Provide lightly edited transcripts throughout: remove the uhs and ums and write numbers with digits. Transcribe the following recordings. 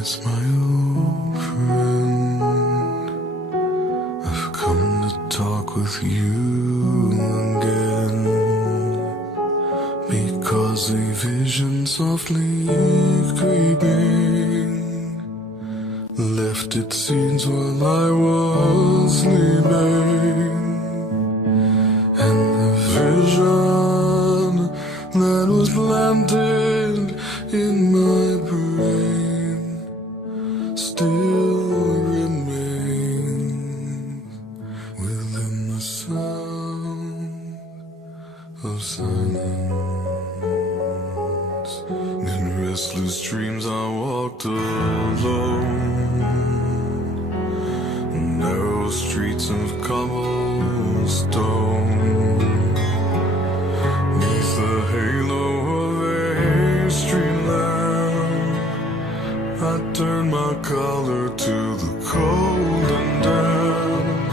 It's my old friend. I've come to talk with you again, because a vision softly creeping left its seeds while I was sleeping. And the vision that was planted in my brain still remains within the sound of silence. In restless dreams I walked alone, narrow streets of cobblestone, neath the halo of a street lamp. I turned my collar to the cold and damp,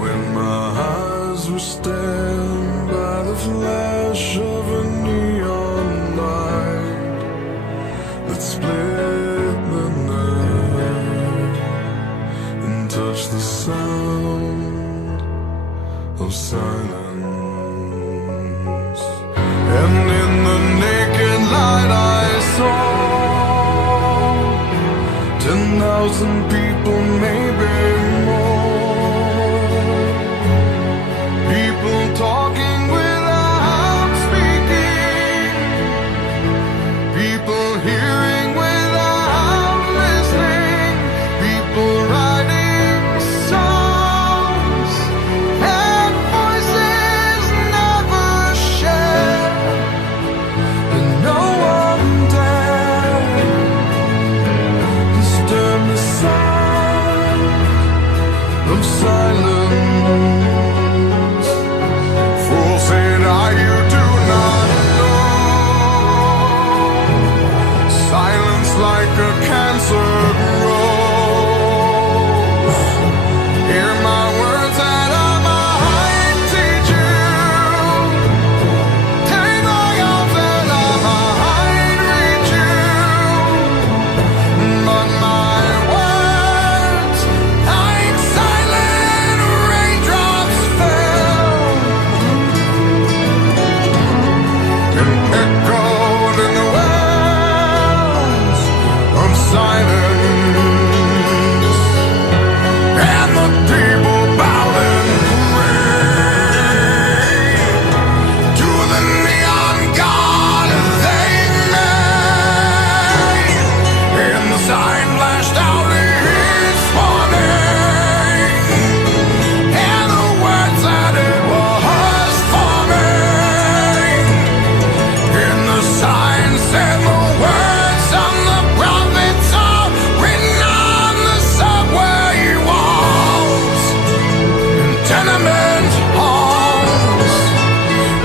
when my eyes were stabbed by the flash of a neon light that split the night and touched the sound of silence. And in the naked light I saw 10,000 people, maybe more. People talking without speaking, people hearing without listening, people writing songs and voices never shared, and no one dared disturb the sound of silence. Fool said I, you do not know, silence like a cancer grows. Hear my words and I might teach you, take my arms and I might reach you, but my words like silent raindrops fell and echoed in the wells of silence. And the people bowed and prayed to the neon god they made, and the sign flashed out its warning, and the words that it was forming. And the sign said the words of the prophets are written on the subway walls, in tenement halls,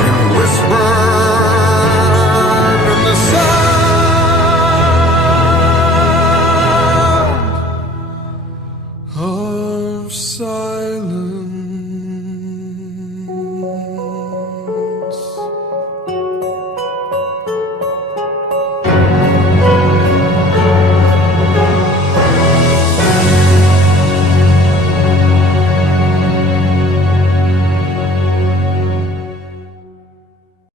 and whispered in the sound of silence.